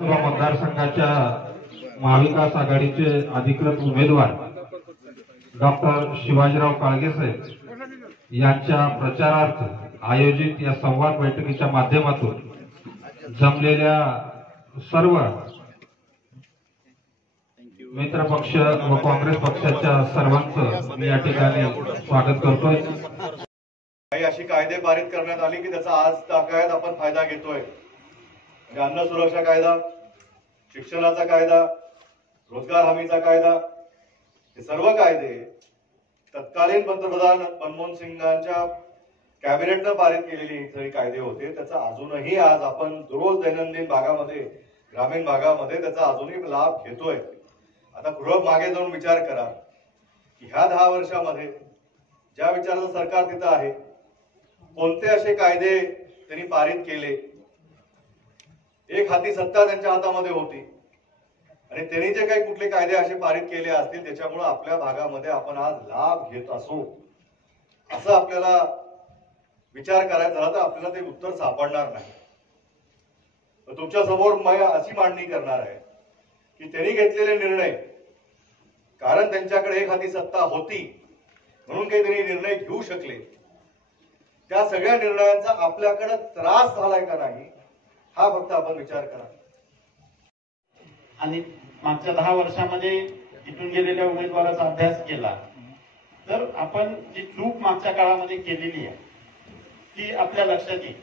मतदारसंघाच्या महाविकास आघाडीचे अधिकृत उमेदवार डॉक्टर शिवाजीराव काळगे साहेब यांच्या प्रचारार्थ आयोजित या संवाद बैठकीच्या माध्यमातून जमलेल्या सर्व मित्र पक्ष व काँग्रेस पक्षाच्या सर्वांचं मी या ठिकाणी स्वागत करतोय। काही अशी कायदे पारित करण्यात आली की त्याचा आज तागायत आपण फायदा घेतोय। अन्न सुरक्षा कायदा, शिक्षणाचा कायदा, रोजगार हमीचा कायदा, हे सर्व कायदे तत्कालीन पंतप्रधान मनमोहन सिंगांच्या कॅबिनेटनं पारित केलेली सगळी कायदे होते। त्याचा अजूनही आज आपण रोज दैनंदिन भागामध्ये, ग्रामीण भागामध्ये त्याचा अजूनही लाभ घेतोय। आता खूप मागे जाऊन विचार करा की ह्या 10 वर्षामध्ये ज्या विचाराचं सरकार तिथं आहे, कोणते असे कायदे त्यांनी पारित केले। एक हाती सत्ता त्यांच्या हातामध्ये होती आणि त्यांनी जे काही कुठले कायदे असे पारित केले असतील त्याच्यामुळे आपल्या भागामध्ये आपण आज लाभ घेत असो असं आपल्याला विचार करायचा झाला तर आपल्याला ते उत्तर सापडणार नाही। तुमच्या समोर मी अशी मांडणी करणार आहे की त्यांनी घेतलेले निर्णय, कारण त्यांच्याकडे एक हाती सत्ता होती म्हणून काही त्यांनी निर्णय घेऊ शकले, त्या सगळ्या निर्णयांचा आपल्याकडे त्रास झालाय का नाही हा फक्त आपण विचार करा। आणि मागच्या 10 वर्षामध्ये इथून गेलेल्या उमेदवाराचा अभ्यास केला तर आपण जी चूक मागच्या काळामध्ये केलेली आहे ती आपल्या लक्षात येईल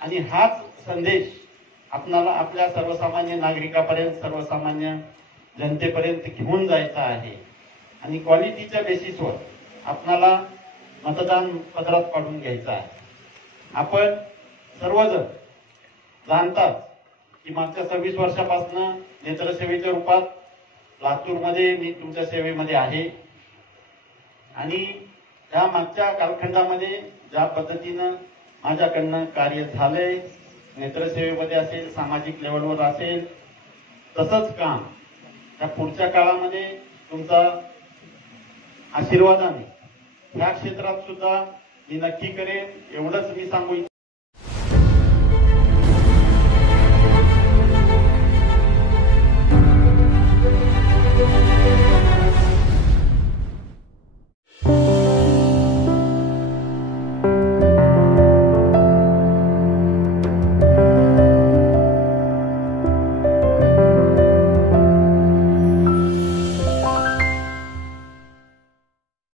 आणि हाच संदेश आपणाला आपल्या सर्वसामान्य नागरिकांपर्यंत, सर्वसामान्य जनतेपर्यंत घेऊन जायचा आहे आणि क्वालिटीच्या बेसिसवर आपणाला मतदान पत्रात काढून घ्यायचं आहे। आपण सर्वजण जाणतात की मागच्या 26 वर्षापासून नेत्रसेवेच्या रूपात लातूरमध्ये मी तुमच्या सेवेमध्ये आहे आणि त्या मागच्या कालखंडामध्ये ज्या पद्धतीनं माझ्याकडनं कार्य झालंय, नेत्रसेवेमध्ये असेल, सामाजिक लेवलवर असेल, तसंच काम त्या पुढच्या काळामध्ये तुमचा आशीर्वादाने ह्या क्षेत्रात सुद्धा मी नक्की करेन एवढंच मी सांगू